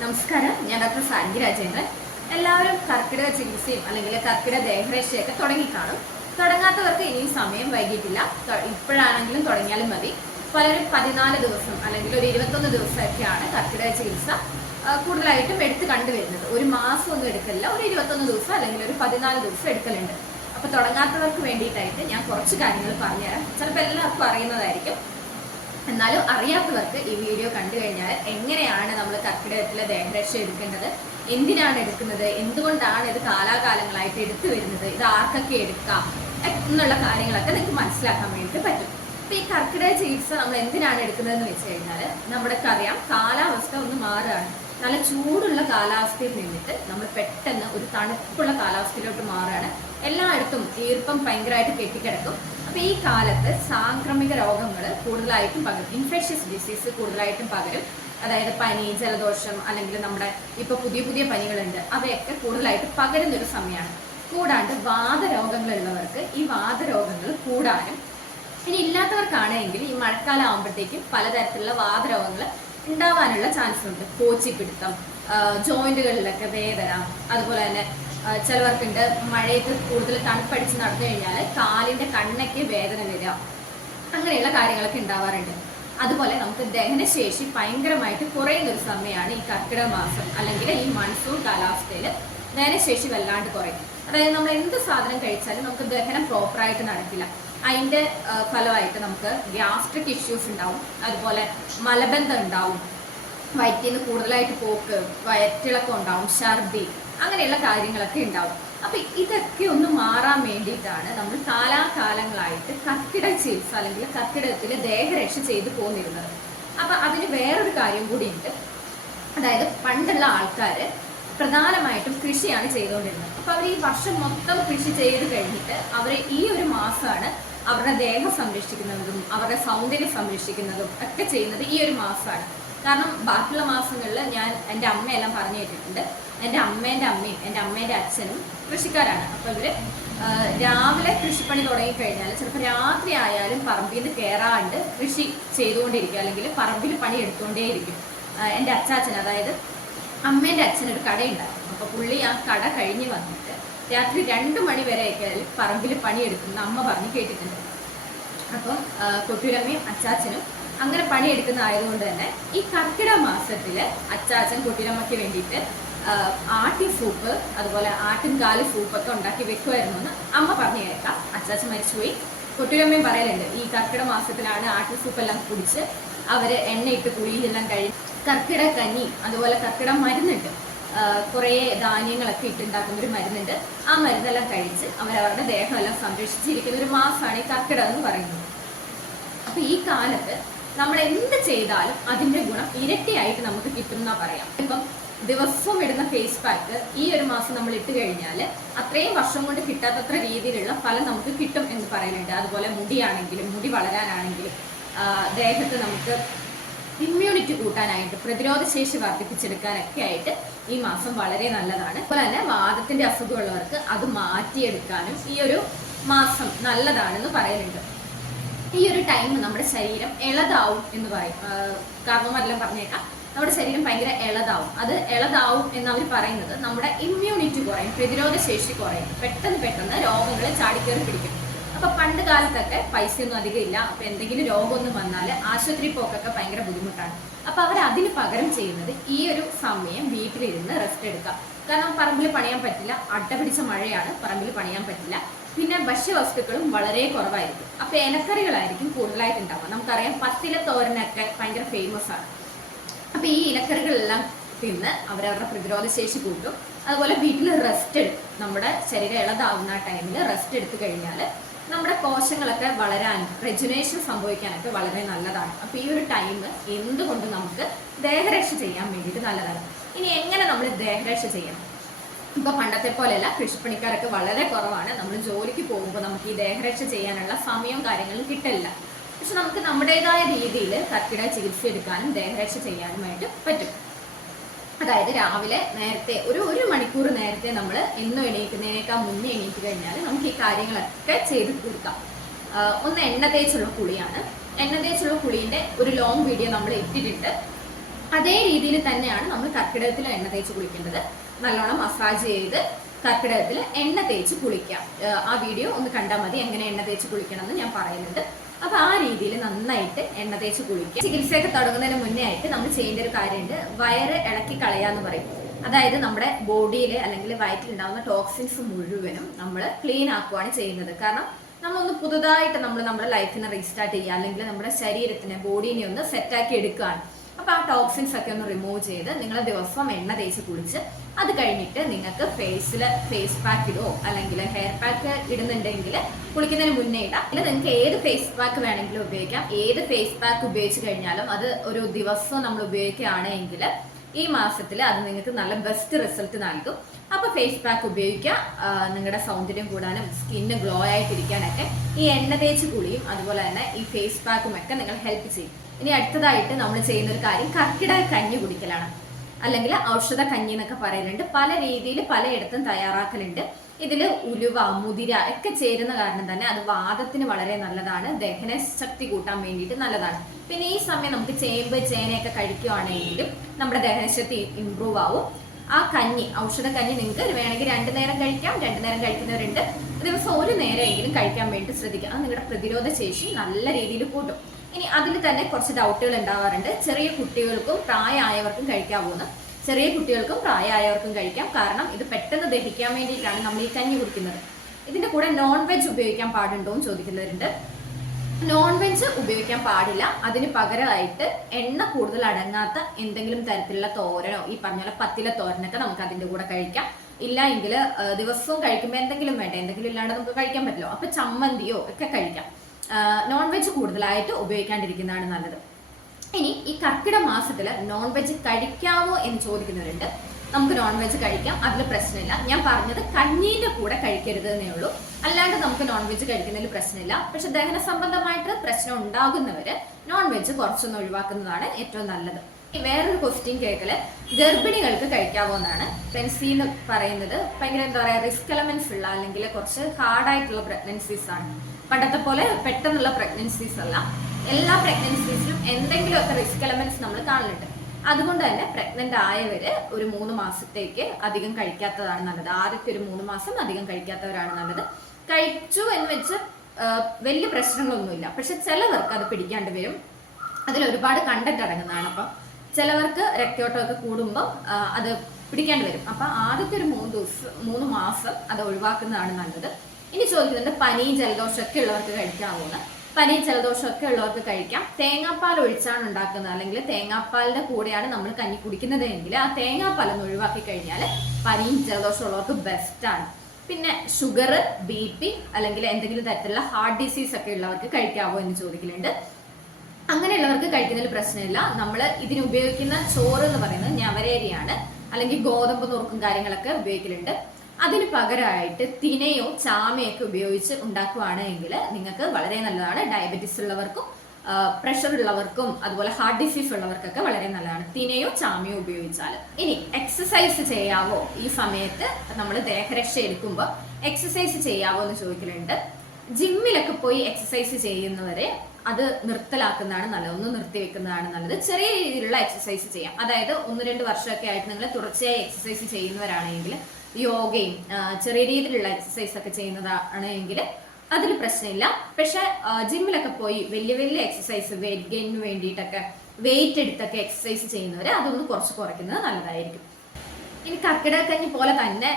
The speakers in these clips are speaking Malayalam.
നമസ്കാരം. ഞാൻ ഡോക്ടർ സാൻവി രാജേന്ദ്രൻ. എല്ലാവരും കർക്കിടക ചികിത്സയും അല്ലെങ്കിൽ കർക്കിടക ദേഹരക്ഷയൊക്കെ തുടങ്ങിക്കാണും. തുടങ്ങാത്തവർക്ക് ഇനിയും സമയം വൈകിട്ടില്ല. ഇപ്പോഴാണെങ്കിലും തുടങ്ങിയാലും മതി. പലരും പതിനാല് ദിവസം അല്ലെങ്കിൽ ഒരു ഇരുപത്തൊന്ന് ദിവസമൊക്കെയാണ് കർക്കിടക ചികിത്സ കൂടുതലായിട്ടും എടുത്ത് കണ്ടുവരുന്നത്. ഒരു മാസം ഒന്നും എടുക്കില്ല ഒരു ഇരുപത്തൊന്ന് ദിവസം അല്ലെങ്കിൽ ഒരു പതിനാല് ദിവസം എടുക്കലുണ്ട്. അപ്പൊ തുടങ്ങാത്തവർക്ക് വേണ്ടിയിട്ടായിട്ട് ഞാൻ കുറച്ച് കാര്യങ്ങൾ പറഞ്ഞുതരാം. ചിലപ്പോൾ എല്ലാവർക്കും അറിയുന്നതായിരിക്കും. എന്നാലും അറിയാത്തവർക്ക് ഈ വീഡിയോ കണ്ടു കഴിഞ്ഞാൽ എങ്ങനെയാണ് നമ്മൾ കർക്കിടകത്തിലെ ദേഹരക്ഷ എടുക്കേണ്ടത്? എന്തിനാണ് എടുക്കുന്നത്? എന്തുകൊണ്ടാണ് ഇത് കാലാകാലങ്ങളായിട്ട് എടുത്തു വരുന്നത്? ഇത് ആർക്കൊക്കെ എടുക്കാം? എന്നുള്ള കാര്യങ്ങളൊക്കെ നിങ്ങൾക്ക് മനസ്സിലാക്കാൻ വേണ്ടിയിട്ട് പറ്റും. അപ്പൊ ഈ കർക്കിടക ചികിത്സ നമ്മൾ എന്തിനാണ് എടുക്കുന്നതെന്ന് വെച്ച് കഴിഞ്ഞാൽ നമ്മുടെ അറിയാം കാലാവസ്ഥ ഒന്ന് മാറുകയാണ്. നല്ല ചൂടുള്ള കാലാവസ്ഥയിൽ നിന്നിട്ട് നമ്മൾ പെട്ടെന്ന് ഒരു തണുപ്പുള്ള കാലാവസ്ഥയിലോട്ട് മാറുകയാണ്. എല്ലായിടത്തും ഈർപ്പം ഭയങ്കരമായിട്ട് കെട്ടിക്കിടക്കും. അപ്പൊ ഈ കാലത്ത് സാംക്രമിക രോഗങ്ങൾ കൂടുതലായിട്ടും പകരും. ഇൻഫെക്ഷ്യസ് ഡിസീസ് കൂടുതലായിട്ടും പകരും. അതായത് പനി ജലദോഷം അല്ലെങ്കിൽ നമ്മുടെ ഇപ്പൊ പുതിയ പുതിയ പനികളുണ്ട്. അവയൊക്കെ കൂടുതലായിട്ട് പകരുന്ന ഒരു സമയമാണ് കൂടാണ്ട് വാതരോഗങ്ങളുള്ളവർക്ക് ഈ വാതരോഗങ്ങൾ കൂടാനും. ഇനി ഇല്ലാത്തവർക്കാണെങ്കിൽ ഈ മഴക്കാലം ആകുമ്പോഴത്തേക്കും പലതരത്തിലുള്ള വാതരോഗങ്ങൾ ഉണ്ടാവാനുള്ള ചാൻസ് ഉണ്ട് കോച്ചിപ്പിടുത്തം ജോയിന്റുകളിലൊക്കെ വേദന അതുപോലെ തന്നെ ചിലവർക്കുണ്ട്. മഴയത്ത് കൂടുതൽ തണുപ്പടിച്ച് നടന്നു കഴിഞ്ഞാൽ കാലിന്റെ കണ്ണയ്ക്ക് വേദന വരിക. അങ്ങനെയുള്ള കാര്യങ്ങളൊക്കെ ഉണ്ടാവാറുണ്ട്. അതുപോലെ നമുക്ക് ദഹനശേഷി ഭയങ്കരമായിട്ട് കുറയുന്ന ഒരു സമയമാണ് ഈ കർക്കിടക മാസം അല്ലെങ്കിൽ ഈ മൺസൂൺ കാലാവസ്ഥയിൽ ദഹനശേഷി വല്ലാണ്ട് കുറയും. അതായത് നമ്മൾ എന്ത് സാധനം കഴിച്ചാലും നമുക്ക് ദഹനം പ്രോപ്പറായിട്ട് നടക്കില്ല. അതിന്റെ ഫലമായിട്ട് നമുക്ക് ഗ്യാസ്ട്രിക് ഇഷ്യൂസ് ഉണ്ടാവും. അതുപോലെ മലബന്ധം ഉണ്ടാവും. വയറ്റിൽ നിന്ന് കൂടുതലായിട്ട് പോക്ക് വയറ്റിളക്കം ഉണ്ടാവും ഛർദി അങ്ങനെയുള്ള കാര്യങ്ങളൊക്കെ ഉണ്ടാവും. അപ്പൊ ഇതൊക്കെ ഒന്ന് മാറാൻ വേണ്ടിയിട്ടാണ് നമ്മൾ കാലാകാലങ്ങളായിട്ട് കർക്കിട ചികിത്സ അല്ലെങ്കിൽ കർക്കിടകത്തിൽ ദേഹരക്ഷ ചെയ്തു പോന്നിരുന്നത്. അപ്പൊ അതിന് വേറൊരു കാര്യം കൂടിയുണ്ട്. അതായത് പണ്ടുള്ള ആൾക്കാർ പ്രധാനമായിട്ടും കൃഷിയാണ് ചെയ്തുകൊണ്ടിരുന്നത്. അപ്പൊ അവർ ഈ വർഷം മൊത്തം കൃഷി ചെയ്ത് കഴിഞ്ഞിട്ട് അവർ ഈ ഒരു മാസമാണ് അവരുടെ ദേഹം സംരക്ഷിക്കുന്നതും അവരുടെ സൗന്ദര്യം സംരക്ഷിക്കുന്നതും ഒക്കെ ചെയ്യുന്നത് ഈ ഒരു മാസമാണ് കാരണം ബാക്കിയുള്ള മാസങ്ങളിൽ ഞാൻ എന്റെ അമ്മയെല്ലാം പറഞ്ഞു കേട്ടിട്ടുണ്ട്. എന്റെ അമ്മേന്റെ അമ്മയും എന്റെ അമ്മേന്റെ അച്ഛനും കൃഷിക്കാരാണ്. അപ്പോൾ ഇവർ രാവിലെ കൃഷിപ്പണി തുടങ്ങിക്കഴിഞ്ഞാൽ ചിലപ്പോൾ രാത്രി ആയാലും പറമ്പിൽ നിന്ന് കയറാണ്ട് കൃഷി ചെയ്തുകൊണ്ടിരിക്കുക അല്ലെങ്കിൽ പറമ്പിൽ പണി എടുത്തുകൊണ്ടേയിരിക്കും എന്റെ അച്ചാച്ചൻ അതായത് അമ്മേന്റെ അച്ഛനൊരു കടയുണ്ടായിരുന്നു. അപ്പോൾ പുള്ളി ആ കട കഴിഞ്ഞ് വന്നിട്ട് രാത്രി രണ്ട് മണി വരെയൊക്കെ പറമ്പിൽ പണിയെടുക്കുന്ന അമ്മ പറഞ്ഞ് കേട്ടിട്ടുണ്ട്. അപ്പം ആ, കൊട്ടൂരമ്മയും അച്ചാച്ചനും അങ്ങനെ പണിയെടുക്കുന്ന ആയതുകൊണ്ട് തന്നെ ഈ കർക്കിടക മാസത്തിൽ അച്ചാച്ചൻ കൊട്ടൂരമ്മയ്ക്ക് വേണ്ടിയിട്ട് ആട്ടി സൂപ്പ് അതുപോലെ ആട്ടിൻകാൽ സൂപ്പൊക്കെ ഉണ്ടാക്കി വെക്കുമായിരുന്നു എന്ന് അമ്മ പറഞ്ഞു കേൾക്കാം അച്ചാച്ചൻ മരിച്ചുപോയി. കുട്ടിയമ്മയും പറയലുണ്ട് ഈ കർക്കിട മാസത്തിലാണ് ആട്ടി സൂപ്പെല്ലാം കുടിച്ച് അവർ എണ്ണയിട്ട് കുഴിയിലെല്ലാം കഴിഞ്ഞ് കർക്കിട കഞ്ഞി അതുപോലെ കർക്കിട മരുന്നുണ്ട് കുറേ ധാന്യങ്ങളൊക്കെ ഇട്ടുണ്ടാക്കുന്ന ഒരു മരുന്നുണ്ട്. ആ മരുന്നെല്ലാം കഴിച്ച് അവരവരുടെ ദേഹമെല്ലാം സംരക്ഷിച്ചിരിക്കുന്ന ഒരു മാസമാണ് ഈ കർക്കിടം എന്ന് പറയുന്നത്. അപ്പോൾ ഈ കാലത്ത് നമ്മൾ എന്ത് ചെയ്താലും അതിന്റെ ഗുണം ഇരട്ടിയായിട്ട് നമുക്ക് കിട്ടും എന്നാ പറയാം. ഇപ്പം ദിവസവും ഇടുന്ന ഫേസ് പാക്ക് ഈ ഒരു മാസം നമ്മൾ ഇട്ട് കഴിഞ്ഞാൽ അത്രയും വർഷം കൊണ്ട് കിട്ടാത്തത്ര രീതിയിലുള്ള ഫലം നമുക്ക് കിട്ടും എന്ന് പറയുന്നുണ്ട്. അതുപോലെ മുടിയാണെങ്കിലും മുടി വളരാനാണെങ്കിലും ദേഹത്ത് നമുക്ക് ഇമ്മ്യൂണിറ്റി കൂട്ടാനായിട്ട് പ്രതിരോധ ശേഷി വർദ്ധിപ്പിച്ചെടുക്കാനൊക്കെ ആയിട്ട് ഈ മാസം വളരെ നല്ലതാണ്. അതുപോലെ തന്നെ വാദത്തിന്റെ അസുഖമുള്ളവർക്ക് അത് മാറ്റിയെടുക്കാനും ഈ ഒരു മാസം നല്ലതാണെന്ന് പറയുന്നുണ്ട്. ഈ ഒരു ടൈം നമ്മുടെ ശരീരം ഇളതാവും എന്ന് പറയും. കാർമ്മമാരെല്ലാം പറഞ്ഞേക്കാം. നമ്മുടെ ശരീരം ഭയങ്കര ഇളതാവും അത് ഇളതാവും എന്ന് അവർ പറയുന്നത് നമ്മുടെ ഇമ്മ്യൂണിറ്റി കുറയും പ്രതിരോധ ശേഷി കുറയും. പെട്ടെന്ന് പെട്ടെന്ന് രോഗങ്ങൾ ചാടിക്കേറി പിടിക്കും. അപ്പൊ പണ്ട് കാലത്തൊക്കെ പൈസയൊന്നും അധികം ഇല്ല. അപ്പൊ എന്തെങ്കിലും രോഗമൊന്നും വന്നാൽ ആശുപത്രി പോക്കൊക്കെ ഭയങ്കര ബുദ്ധിമുട്ടാണ്. അപ്പൊ അവർ അതിന് പകരം ചെയ്യുന്നത് ഈ ഒരു സമയം വീട്ടിലിരുന്ന് റെസ്റ്റ് എടുക്കാം കാരണം പറമ്പിൽ പണിയാൻ പറ്റില്ല. അട്ടപിടിച്ച മഴയാണ് പറമ്പിൽ പണിയാൻ പറ്റില്ല. പിന്നെ ഭക്ഷ്യവസ്തുക്കളും വളരെ കുറവായിരിക്കും. അപ്പൊ ഇലക്കറികളായിരിക്കും കൂടുതലായിട്ട് ഉണ്ടാവുക നമുക്കറിയാം പത്തില തോരനൊക്കെ ഭയങ്കര ഫേമസ് ആണ്. അപ്പൊ ഈ ഇലക്കറികളെല്ലാം തിന്ന് അവരവരുടെ പ്രതിരോധ ശേഷി കൂട്ടും. അതുപോലെ വീട്ടിൽ റെസ്റ്റ് എടുക്കും നമ്മുടെ ശരീരം ഇളതാവുന്ന ടൈമിൽ റെസ്റ്റ് എടുത്തു കഴിഞ്ഞാൽ നമ്മുടെ കോശങ്ങളൊക്കെ വളരാനും റെജുനേഷൻ സംഭവിക്കാനൊക്കെ വളരെ നല്ലതാണ്. അപ്പൊ ഈ ഒരു ടൈം എന്തുകൊണ്ട് നമുക്ക് ദേഹരക്ഷ ചെയ്യാൻ വേണ്ടിയിട്ട് നല്ലതാണ്. ഇനി എങ്ങനെ നമ്മൾ ദേഹരക്ഷ ചെയ്യണം? ഇപ്പൊ പണ്ടത്തെ പോലെയല്ല കൃഷിപ്പണിക്കാരൊക്കെ വളരെ കുറവാണ്. നമ്മൾ ജോലിക്ക് പോകുമ്പോൾ നമുക്ക് ഈ ദേഹരക്ഷ ചെയ്യാനുള്ള സമയവും കാര്യങ്ങളും കിട്ടില്ല പക്ഷെ നമുക്ക് നമ്മുടേതായ രീതിയിൽ കർക്കിടക ചികിത്സ എടുക്കാനും ദേഹരക്ഷ ചെയ്യാനുമായിട്ട് പറ്റും. അതായത് രാവിലെ നേരത്തെ ഒരു ഒരു മണിക്കൂർ നേരത്തെ നമ്മൾ എന്നും എണീക്കുന്നതിനേക്കാൾ മുന്നേ എണീറ്റ് കഴിഞ്ഞാൽ നമുക്ക് ഈ കാര്യങ്ങളൊക്കെ ചെയ്ത് തീർക്കാം. ഒന്ന് എണ്ണ തേച്ചുള്ള കുളിയാണ്. എണ്ണ തേച്ചുള്ള കുളീന്റെ ഒരു ലോങ് വീഡിയോ നമ്മൾ ഇട്ടിട്ടുണ്ട്. അതേ രീതിയിൽ തന്നെയാണ് നമ്മൾ കർക്കിടകത്തിൽ എണ്ണ തേച്ച് കുളിക്കേണ്ടത്. നല്ലോണം മസാജ് ചെയ്ത് കർക്കിടകത്തിൽ എണ്ണ തേച്ച് കുളിക്കാം. ആ വീഡിയോ ഒന്ന് കണ്ടാൽ മതി എങ്ങനെ എണ്ണ തേച്ച് കുളിക്കണം എന്ന് ഞാൻ പറയുന്നുണ്ട്. അപ്പൊ ആ രീതിയിൽ നന്നായിട്ട് എണ്ണ തേച്ച് കുളിക്കുക ചികിത്സയൊക്കെ തുടങ്ങുന്നതിന് മുന്നേ ആയിട്ട് നമ്മൾ ചെയ്യേണ്ട ഒരു കാര്യമുണ്ട്. വയറ് ഇളക്കി കളയാന്ന് പറയും. അതായത് നമ്മുടെ ബോഡിയിൽ അല്ലെങ്കിൽ വയറ്റിൽ ഉണ്ടാകുന്ന ടോക്സിൻസ് മുഴുവനും നമ്മൾ ക്ലീൻ ആക്കുകയാണ് ചെയ്യുന്നത്. കാരണം നമ്മളൊന്ന് പുതുതായിട്ട് നമ്മൾ നമ്മുടെ ലൈഫിനെ റീസ്റ്റാർട്ട് ചെയ്യുക അല്ലെങ്കിൽ നമ്മുടെ ശരീരത്തിനെ ബോഡീനെ ഒന്ന് സെറ്റാക്കി എടുക്കുകയാണ്. അപ്പൊ ആ ടോക്സിൻസ് ഒക്കെ ഒന്ന് റിമൂവ് ചെയ്ത് നിങ്ങൾ ദിവസം എണ്ണ തേച്ച് കുളിച്ച് അത് കഴിഞ്ഞിട്ട് നിങ്ങൾക്ക് ഫേസിൽ ഫേസ് പാക്ക് ഇടുവോ അല്ലെങ്കിൽ ഹെയർ പാക്ക് ഇടുന്നുണ്ടെങ്കിൽ കുളിക്കുന്നതിന് മുന്നേ ഇടാം. അല്ലെങ്കിൽ നിങ്ങൾക്ക് ഏത് ഫേസ് പാക്ക് വേണമെങ്കിലും ഉപയോഗിക്കാം. ഏത് ഫേസ് പാക്ക് ഉപയോഗിച്ച് കഴിഞ്ഞാലും അത് ഒരു ദിവസം നമ്മൾ ഉപയോഗിക്കുകയാണെങ്കിൽ ഈ മാസത്തിൽ അത് നിങ്ങൾക്ക് നല്ല ബെസ്റ്റ് റിസൾട്ട് നൽകും. അപ്പൊ ഫേസ് പാക്ക് ഉപയോഗിക്കുക. നിങ്ങളുടെ സൗന്ദര്യം കൂടാനും സ്കിന്ന് ഗ്ലോ ആയിട്ടിരിക്കാനൊക്കെ ഈ എണ്ണ തേച്ച് കുളിയും അതുപോലെ തന്നെ ഈ ഫേസ് പാക്കും ഒക്കെ നിങ്ങൾ ഹെൽപ്പ് ചെയ്യും. ഇനി അടുത്തതായിട്ട് നമ്മൾ ചെയ്യുന്ന ഒരു കാര്യം കർക്കിടക കഞ്ഞി കുടിക്കലാണ്. അല്ലെങ്കിൽ ഔഷധ കഞ്ഞി എന്നൊക്കെ പറയലുണ്ട് പല രീതിയിൽ പലയിടത്തും തയ്യാറാക്കലുണ്ട്. ഇതിൽ ഉലുവ മുതിര ഒക്കെ ചേരുന്ന കാരണം തന്നെ അത് വാദത്തിന് വളരെ നല്ലതാണ്. ദഹന ശക്തി കൂട്ടാൻ വേണ്ടിയിട്ട് നല്ലതാണ്. പിന്നെ ഈ സമയം നമുക്ക് ചേമ്പ് ചേനയൊക്കെ കഴിക്കുകയാണെങ്കിലും നമ്മുടെ ദഹനശക്തി ഇമ്പ്രൂവ് ആവും. ആ കഞ്ഞി ഔഷധ കഞ്ഞി നിങ്ങൾക്ക് വേണമെങ്കിൽ രണ്ടു നേരം കഴിക്കാം രണ്ടു നേരം കഴിക്കുന്നവരുണ്ട്. ദിവസം ഒരു നേരമെങ്കിലും കഴിക്കാൻ വേണ്ടി ശ്രദ്ധിക്കുക. അത് നിങ്ങളുടെ പ്രതിരോധ ശേഷി നല്ല രീതിയിൽ കൂട്ടും. ഇനി അതിൽ തന്നെ കുറച്ച് ഡൗട്ടുകൾ ഉണ്ടാവാറുണ്ട്. ചെറിയ കുട്ടികൾക്കും പ്രായമായവർക്കും കഴിക്കാവുന്ന ചെറിയ കുട്ടികൾക്കും പ്രായമായവർക്കും കഴിക്കാം. കാരണം ഇത് പെട്ടെന്ന് ദഹിക്കാൻ വേണ്ടിയിട്ടാണ് നമ്മൾ ഈ കഞ്ഞി കുടിക്കുന്നത്. ഇതിന്റെ കൂടെ നോൺ വെജ് ഉപയോഗിക്കാൻ പാടുണ്ടോ എന്ന് ചോദിക്കുന്നവരുണ്ട്. നോൺ വെജ് ഉപയോഗിക്കാൻ പാടില്ല. അതിന് പകരമായിട്ട് എണ്ണ കൂടുതൽ അടങ്ങാത്ത എന്തെങ്കിലും തരത്തിലുള്ള തോരനോ ഈ പറഞ്ഞ പോലെ പത്തില തോരനൊക്കെ നമുക്ക് അതിന്റെ കൂടെ കഴിക്കാം. ഇല്ല എങ്കിൽ ദിവസവും കഴിക്കുമ്പോൾ എന്തെങ്കിലും വേണ്ട? എന്തെങ്കിലും ഇല്ലാണ്ട് നമുക്ക് കഴിക്കാൻ പറ്റില്ല. അപ്പൊ ചമ്മന്തിയോ ഒക്കെ കഴിക്കാം. നോൺ വെജ് കൂടുതലായിട്ട് ഉപയോഗിക്കാണ്ടിരിക്കുന്നതാണ് നല്ലത്. ഇനി ഈ കർക്കിട മാസത്തിൽ നോൺ വെജ് കഴിക്കാമോ എന്ന് ചോദിക്കുന്നവരുണ്ട്. നമുക്ക് നോൺ വെജ് കഴിക്കാം അതിൽ പ്രശ്നമില്ല. ഞാൻ പറഞ്ഞത് കഞ്ഞീന്റെ കൂടെ കഴിക്കരുത് എന്നേ ഉള്ളൂ. അല്ലാണ്ട് നമുക്ക് നോൺ വെജ് കഴിക്കുന്നതിൽ പ്രശ്നമില്ല. പക്ഷെ ദഹന സംബന്ധമായിട്ട് പ്രശ്നം ഉണ്ടാകുന്നവര് നോൺ വെജ് കുറച്ചൊന്ന് ഒഴിവാക്കുന്നതാണ് ഏറ്റവും നല്ലത്. വേറൊരു ക്വസ്റ്റ്യൻ കേൾക്കൽ ഗർഭിണികൾക്ക് കഴിക്കാവുന്നതാണ്. പെൻസി എന്ന് പറയുന്നത് ഭയങ്കര എന്താ പറയാ റിസ്ക് എലമെന്റ്സ് ഉള്ള അല്ലെങ്കിൽ കുറച്ച് ഹാർഡായിട്ടുള്ള പ്രഗ്നൻസീസ് ആണ്. പണ്ടത്തെ പോലെ പെട്ടെന്നുള്ള പ്രഗ്നൻസീസ് അല്ല. എല്ലാ പ്രഗ്നൻസീസിലും എന്തെങ്കിലുമൊക്കെ റിസ്ക് എലമെന്റ്സ് നമ്മൾ കാണുന്നുണ്ട് അതുകൊണ്ട് തന്നെ പ്രഗ്നന്റ് ആയവര് ഒരു മൂന്ന് മാസത്തേക്ക് അധികം കഴിക്കാത്തതാണ് നല്ലത്. ആദ്യത്തെ ഒരു മൂന്ന് മാസം അധികം കഴിക്കാത്തവരാണ് നല്ലത്. കഴിച്ചു എന്ന് വെച്ച് വലിയ പ്രശ്നങ്ങളൊന്നുമില്ല. പക്ഷെ ചിലവർക്ക് അത് പിടിക്കാണ്ട് വരും. അതിൽ ഒരുപാട് കണ്ടന്റ് അടങ്ങുന്നതാണ് അപ്പം ചിലവർക്ക് രക്തയോട്ടമൊക്കെ കൂടുമ്പോൾ അത് പിടിക്കേണ്ടി വരും. അപ്പൊ ആദ്യത്തെ ഒരു മൂന്ന് ദിവസം മൂന്ന് മാസം അത് ഒഴിവാക്കുന്നതാണ് നല്ലത്. ഇനി ചോദിക്കുന്നുണ്ട് പനിയും ജലദോഷം ഒക്കെ ഉള്ളവർക്ക് കഴിക്കാവുന്ന. പനി ജലദോഷം ഒക്കെ ഉള്ളവർക്ക് കഴിക്കാം. തേങ്ങാപ്പാൽ ഒഴിച്ചാണ് ഉണ്ടാക്കുന്നത്. അല്ലെങ്കിൽ തേങ്ങാപ്പാലിന്റെ കൂടെയാണ് നമ്മൾ കഞ്ഞി കുടിക്കുന്നത് എങ്കിൽ ആ തേങ്ങാപ്പാൽ ഒന്ന് ഒഴിവാക്കി കഴിഞ്ഞാൽ പനിയും ജലദോഷം ഉള്ളവർക്ക് ബെസ്റ്റാണ് പിന്നെ ഷുഗർ ബി പി അല്ലെങ്കിൽ എന്തെങ്കിലും തരത്തിലുള്ള ഹാർട്ട് ഡിസീസ് ഒക്കെ ഉള്ളവർക്ക് കഴിക്കാവോ എന്ന് ചോദിക്കലുണ്ട്. അങ്ങനെയുള്ളവർക്ക് കഴിക്കുന്നതിൽ പ്രശ്നമില്ല. നമ്മൾ ഇതിന് ഉപയോഗിക്കുന്ന ചോറ് എന്ന് പറയുന്നത് ഞവരേരിയാണ്. അല്ലെങ്കിൽ ഗോതമ്പ് നുറുക്കും കാര്യങ്ങളൊക്കെ ഉപയോഗിക്കലുണ്ട്. അതിന് പകരമായിട്ട് തിനയോ ചാമയോ ഒക്കെ ഉപയോഗിച്ച് ഉണ്ടാക്കുവാണ് എങ്കിൽ നിങ്ങൾക്ക് വളരെ നല്ലതാണ്. ഡയബറ്റിസ് ഉള്ളവർക്കും പ്രഷർ ഉള്ളവർക്കും അതുപോലെ ഹാർട്ട് ഡിസീസ് ഉള്ളവർക്കൊക്കെ വളരെ നല്ലതാണ്. തിനയോ ചാമയോ ഉപയോഗിച്ചാൽ. ഇനി എക്സസൈസ് ചെയ്യാവോ? ഈ സമയത്ത് നമ്മൾ ദേഹരക്ഷ എടുക്കുമ്പോൾ എക്സസൈസ് ചെയ്യാവോ എന്ന് ചോദിക്കലുണ്ട്. ജിമ്മിലൊക്കെ പോയി എക്സസൈസ് ചെയ്യുന്നവരെ അത് നിർത്തലാക്കുന്നതാണ് നല്ലത്. ഒന്ന് നിർത്തി വെക്കുന്നതാണ് നല്ലത്. ചെറിയ രീതിയിലുള്ള എക്സസൈസ് ചെയ്യാം. അതായത് ഒന്ന് രണ്ട് വർഷമൊക്കെ ആയിട്ട് നിങ്ങൾ തുടർച്ചയായി എക്സസൈസ് ചെയ്യുന്നവരാണെങ്കിൽ യോഗയും ചെറിയ രീതിയിലുള്ള എക്സസൈസ് ഒക്കെ ചെയ്യുന്നതാണെങ്കിൽ അതിൽ പ്രശ്നമില്ല. പക്ഷെ ജിമ്മിലൊക്കെ പോയി വലിയ വലിയ എക്സസൈസ് വെയിറ്റ് ഗെയിനിന് വേണ്ടിയിട്ടൊക്കെ വെയിറ്റ് എടുത്തൊക്കെ എക്സസൈസ് ചെയ്യുന്നവർ അതൊന്ന് കുറച്ച് കുറയ്ക്കുന്നത് നല്ലതായിരിക്കും. ഇനി കർക്കിടക കഞ്ഞി പോലെ തന്നെ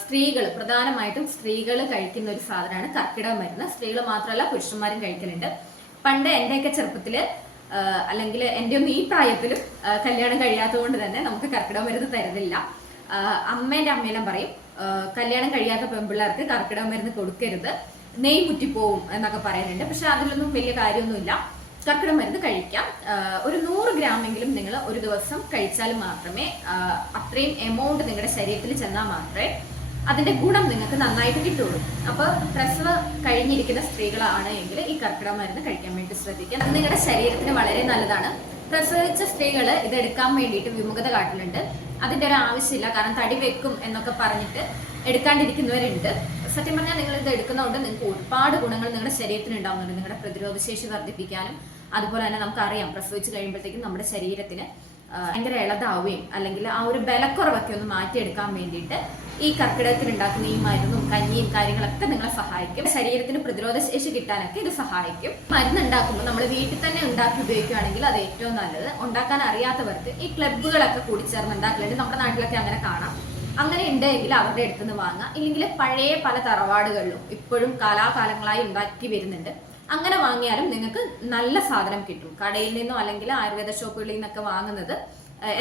സ്ത്രീകൾ പ്രധാനമായിട്ടും സ്ത്രീകൾ കഴിക്കുന്ന ഒരു സാധനമാണ് കർക്കിടക മരുന്ന്. സ്ത്രീകൾ മാത്രമല്ല പുരുഷന്മാരും കഴിക്കലുണ്ട്. പണ്ട് എന്റെയൊക്കെ ചെറുപ്പത്തിൽ അല്ലെങ്കിൽ എന്റെ ഒന്നും ഈ പ്രായത്തിലും കല്യാണം കഴിയാത്തത് കൊണ്ട് തന്നെ നമുക്ക് കർക്കിടക മരുന്ന് തരുന്നില്ല. അമ്മേന്റെ അമ്മയെല്ലാം പറയും കല്യാണം കഴിയാത്ത പെൺപിള്ളേർക്ക് കർക്കിടക മരുന്ന് കൊടുക്കരുത്. നെയ് മുറ്റിപ്പോവും എന്നൊക്കെ പറയുന്നുണ്ട്. പക്ഷെ അതിലൊന്നും വലിയ കാര്യമൊന്നുമില്ല. കർക്കിടക മരുന്ന് കഴിക്കാം. ഒരു നൂറ് ഗ്രാമെങ്കിലും നിങ്ങൾ ഒരു ദിവസം കഴിച്ചാൽ മാത്രമേ അത്രയും എമൗണ്ട് നിങ്ങളുടെ ശരീരത്തിൽ ചെന്നാൽ മാത്രമേ അതിന്റെ ഗുണം നിങ്ങൾക്ക് നന്നായിട്ട് കിട്ടുള്ളൂ. അപ്പോൾ പ്രസവ കഴിഞ്ഞിരിക്കുന്ന സ്ത്രീകളാണ് എങ്കിൽ ഈ കർക്കിടക മരുന്ന് കഴിക്കാൻ വേണ്ടി ശ്രദ്ധിക്കുക. അത് നിങ്ങളുടെ ശരീരത്തിന് വളരെ നല്ലതാണ്. പ്രസവിച്ച സ്ത്രീകൾ ഇത് എടുക്കാൻ വേണ്ടിയിട്ട് വിമുഖത കാട്ടിലുണ്ട് അതിന്റെ ഒരു ആവശ്യമില്ല. കാരണം തടി വെക്കും എന്നൊക്കെ പറഞ്ഞിട്ട് എടുക്കാണ്ടിരിക്കുന്നവരുണ്ട്. സത്യം പറഞ്ഞാൽ നിങ്ങൾ ഇത് എടുക്കുന്നതുകൊണ്ട് നിങ്ങൾക്ക് ഒരുപാട് ഗുണങ്ങൾ നിങ്ങളുടെ ശരീരത്തിന് ഉണ്ടാവുന്നുണ്ട്. നിങ്ങളുടെ പ്രതിരോധശേഷി വർദ്ധിപ്പിക്കാനും അതുപോലെ തന്നെ നമുക്കറിയാം പ്രസവിച്ച് കഴിയുമ്പോഴത്തേക്കും നമ്മുടെ ശരീരത്തിന് ഭയങ്കര ഇളതാവുകയും അല്ലെങ്കിൽ ആ ഒരു ബലക്കുറവൊക്കെ ഒന്ന് മാറ്റിയെടുക്കാൻ വേണ്ടിയിട്ട് ഈ കർക്കിടകത്തിൽ ഉണ്ടാക്കുന്ന ഈ മരുന്നും കഞ്ഞിയും കാര്യങ്ങളൊക്കെ നിങ്ങളെ സഹായിക്കും. ശരീരത്തിന് പ്രതിരോധ ശേഷി കിട്ടാനൊക്കെ ഇത് സഹായിക്കും. മരുന്ന് ഉണ്ടാക്കുമ്പോൾ നമ്മൾ വീട്ടിൽ തന്നെ ഉണ്ടാക്കി ഉപയോഗിക്കുകയാണെങ്കിൽ അത് ഏറ്റവും നല്ലത്. ഉണ്ടാക്കാൻ അറിയാത്തവർക്ക് ഈ ക്ലബ്ബുകളൊക്കെ കൂടി ചേർന്ന് ഉണ്ടാക്കലുണ്ട്. നമ്മുടെ നാട്ടിലൊക്കെ അങ്ങനെ കാണാം. അങ്ങനെ ഉണ്ടെങ്കിൽ അവരുടെ അടുത്തുനിന്ന് വാങ്ങാം. ഇല്ലെങ്കിൽ പഴയ പല തറവാടുകളിലും ഇപ്പോഴും കാലാകാലങ്ങളായി ഉണ്ടാക്കി വരുന്നുണ്ട്. അങ്ങനെ വാങ്ങിയാലും നിങ്ങൾക്ക് നല്ല സാധനം കിട്ടും. കടയിൽ നിന്നോ അല്ലെങ്കിൽ ആയുർവേദ ഷോപ്പുകളിൽ നിന്നൊക്കെ വാങ്ങുന്നത്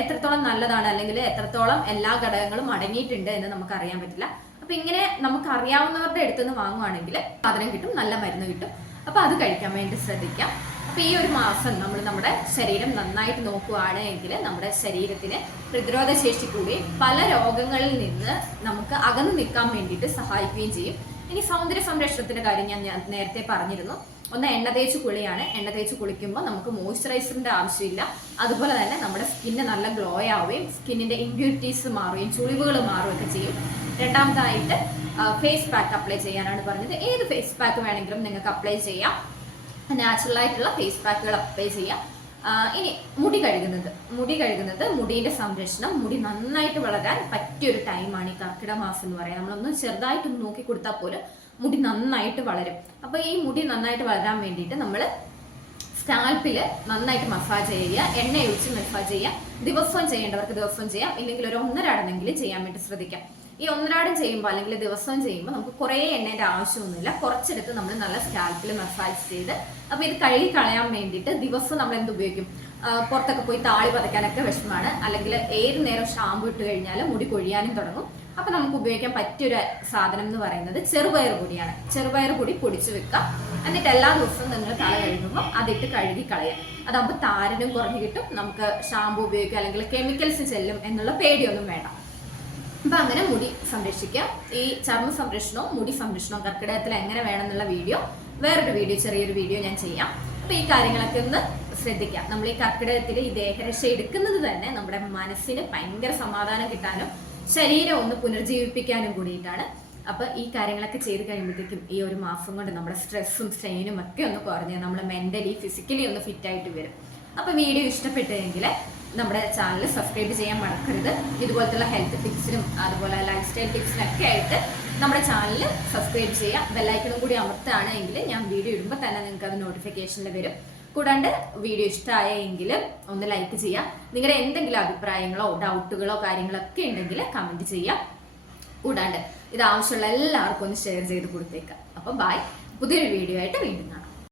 എത്രത്തോളം നല്ലതാണ് അല്ലെങ്കിൽ എത്രത്തോളം എല്ലാ ഘടകങ്ങളും അടങ്ങിയിട്ടുണ്ട് എന്ന് നമുക്ക് അറിയാൻ പറ്റില്ല. അപ്പൊ ഇങ്ങനെ നമുക്ക് അറിയാവുന്നവരുടെ അടുത്ത് നിന്ന് വാങ്ങുവാണെങ്കിൽ സാധനം കിട്ടും നല്ല മരുന്ന് കിട്ടും. അപ്പൊ അത് കഴിക്കാൻ വേണ്ടി ശ്രദ്ധിക്കാം. അപ്പൊ ഈ ഒരു മാസം നമ്മൾ നമ്മുടെ ശരീരം നന്നായിട്ട് നോക്കുകയാണ് എങ്കിൽ നമ്മുടെ ശരീരത്തിന് പ്രതിരോധ ശേഷി കൂടി പല രോഗങ്ങളിൽ നിന്ന് നമുക്ക് അകന്നു നിൽക്കാൻ വേണ്ടിയിട്ട് സഹായിക്കുകയും ചെയ്യും. ഇനി സൗന്ദര്യ സംരക്ഷണത്തിന്റെ കാര്യം ഞാൻ നേരത്തെ പറഞ്ഞിരുന്നു. ഒന്ന് എണ്ണ തേച്ച് കുളിയാണ്. എണ്ണ തേച്ച് കുളിക്കുമ്പോൾ നമുക്ക് മോയ്സ്ചറൈസറിന്റെ ആവശ്യമില്ല. അതുപോലെ തന്നെ നമ്മുടെ സ്കിന്ന് നല്ല ഗ്ലോ ആവുകയും സ്കിന്നിന്റെ ഇമ്പ്യൂരിറ്റീസ് മാറുകയും ചുളിവുകൾ മാറുകയൊക്കെ ചെയ്യും. രണ്ടാമതായിട്ട് ഫേസ് പാക്ക് അപ്ലൈ ചെയ്യാനാണ് പറഞ്ഞത്. ഏത് ഫേസ് പാക്ക് വേണമെങ്കിലും നിങ്ങൾക്ക് അപ്ലൈ ചെയ്യാം. നാച്ചുറൽ ആയിട്ടുള്ള ഫേസ് പാക്കുകൾ അപ്ലൈ ചെയ്യാം. ഇനി മുടി കഴുകുന്നത്. മുടി കഴുകുന്നത് മുടിയുടെ സംരക്ഷണം. മുടി നന്നായിട്ട് വളരാൻ പറ്റിയൊരു ടൈമാണ് ഈ കർക്കിട മാസം എന്ന് പറയാം. നമ്മളൊന്ന് ചെറുതായിട്ടൊന്ന് നോക്കി കൊടുത്താൽ പോലും മുടി നന്നായിട്ട് വളരും. അപ്പൊ ഈ മുടി നന്നായിട്ട് വളരാൻ വേണ്ടിയിട്ട് നമ്മൾ സ്കാൽപ്പിൽ നന്നായിട്ട് മസാജ് ചെയ്യുക എണ്ണ ഒഴിച്ച് മസാജ് ചെയ്യുക ദിവസവും ചെയ്യേണ്ടവർക്ക് ദിവസവും ചെയ്യാം. ഇല്ലെങ്കിൽ ഒരു ഒന്നര ഒന്നരാടമെങ്കിലും ചെയ്യാൻ വേണ്ടി ശ്രദ്ധിക്കാം. ഈ ഒന്നരാടം ചെയ്യുമ്പോൾ അല്ലെങ്കിൽ ദിവസവും ചെയ്യുമ്പോൾ നമുക്ക് കുറേ എണ്ണേന്റെ ആവശ്യമൊന്നുമില്ല. കുറച്ചെടുത്ത് നമ്മൾ നല്ല സ്കാൽപ്പിൽ മസാജ് ചെയ്ത് അപ്പോൾ ഇത് കഴുകി കളയാൻ വേണ്ടിയിട്ട് ദിവസം നമ്മൾ എന്ത് ഉപയോഗിക്കും? പുറത്തൊക്കെ പോയി താളി പതയ്ക്കാനൊക്കെ വിഷമമാണ് അല്ലെങ്കിൽ ഏത് നേരം ഷാമ്പു ഇട്ട് കഴിഞ്ഞാൽ മുടി കൊഴിയാനും തുടങ്ങും. അപ്പൊ നമുക്ക് ഉപയോഗിക്കാൻ പറ്റിയൊരു സാധനം എന്ന് പറയുന്നത് ചെറുപയർ പൊടിയാണ്. ചെറുപയർ പൊടി പൊടിച്ചു വെക്കാം എന്നിട്ട് എല്ലാ ദിവസവും നിങ്ങൾ തല കഴുകുമ്പോൾ അതിട്ട് കഴുകി കളയാം അതാകുമ്പോൾ താരനും കുറഞ്ഞു കിട്ടും. നമുക്ക് ഷാമ്പു ഉപയോഗിക്കുക അല്ലെങ്കിൽ കെമിക്കൽസ് ചെല്ലും എന്നുള്ള പേടിയൊന്നും വേണ്ട. അപ്പൊ അങ്ങനെ മുടി സംരക്ഷിക്കാം. ഈ ചർമ്മ സംരക്ഷണവും മുടി സംരക്ഷണവും കർക്കിടകത്തിൽ എങ്ങനെ വേണം എന്നുള്ള വീഡിയോ വേറൊരു വീഡിയോ ചെറിയൊരു വീഡിയോ ഞാൻ ചെയ്യാം. അപ്പൊ ഈ കാര്യങ്ങളൊക്കെ ഒന്ന് ശ്രദ്ധിക്കാം. നമ്മൾ ഈ കർക്കിടകത്തിൽ ഈ ദേഹരക്ഷ എടുക്കുന്നത് തന്നെ നമ്മുടെ മനസ്സിന് ഭയങ്കര സമാധാനം കിട്ടാനും ശരീരം ഒന്ന് പുനർജീവിപ്പിക്കാനും കൂടിയിട്ടാണ്. അപ്പൊ ഈ കാര്യങ്ങളൊക്കെ ചെയ്ത് കഴിയുമ്പോഴത്തേക്കും ഈ ഒരു മാസം കൊണ്ട് നമ്മുടെ സ്ട്രെസ്സും സ്ട്രെയിനും ഒക്കെ ഒന്ന് കുറഞ്ഞ് നമ്മൾ മെന്റലി ഫിസിക്കലി ഒന്ന് ഫിറ്റ് ആയിട്ട് വരും. അപ്പൊ വീഡിയോ ഇഷ്ടപ്പെട്ടെങ്കിൽ നമ്മുടെ ചാനൽ സബ്സ്ക്രൈബ് ചെയ്യാൻ മറക്കരുത്. ഇതുപോലത്തുള്ള ഹെൽത്ത് ടിപ്സിനും അതുപോലെ ലൈഫ് സ്റ്റൈൽ ടിപ്സിനൊക്കെ ആയിട്ട് നമ്മുടെ ചാനൽ സബ്സ്ക്രൈബ് ചെയ്യുക ബെല്ലൈക്കണും കൂടി അമർത്തുകയാണെങ്കിൽ ഞാൻ വീഡിയോ ഇടുമ്പോൾ തന്നെ നിങ്ങൾക്ക് അത് നോട്ടിഫിക്കേഷനിൽ വരും. കൂടാണ്ട് വീഡിയോ ഇഷ്ടമായെങ്കിൽ ഒന്ന് ലൈക്ക് ചെയ്യുക നിങ്ങളുടെ എന്തെങ്കിലും അഭിപ്രായങ്ങളോ ഡൗട്ടുകളോ കാര്യങ്ങളോ ഒക്കെ ഉണ്ടെങ്കിൽ കമന്റ് ചെയ്യുക കൂടാണ്ട് ഇത് ആവശ്യമുള്ള എല്ലാവർക്കും ഒന്ന് ഷെയർ ചെയ്ത് കൊടുത്തേക്കാം. അപ്പോൾ ബായ് പുതിയൊരു വീഡിയോ ആയിട്ട് വീണ്ടും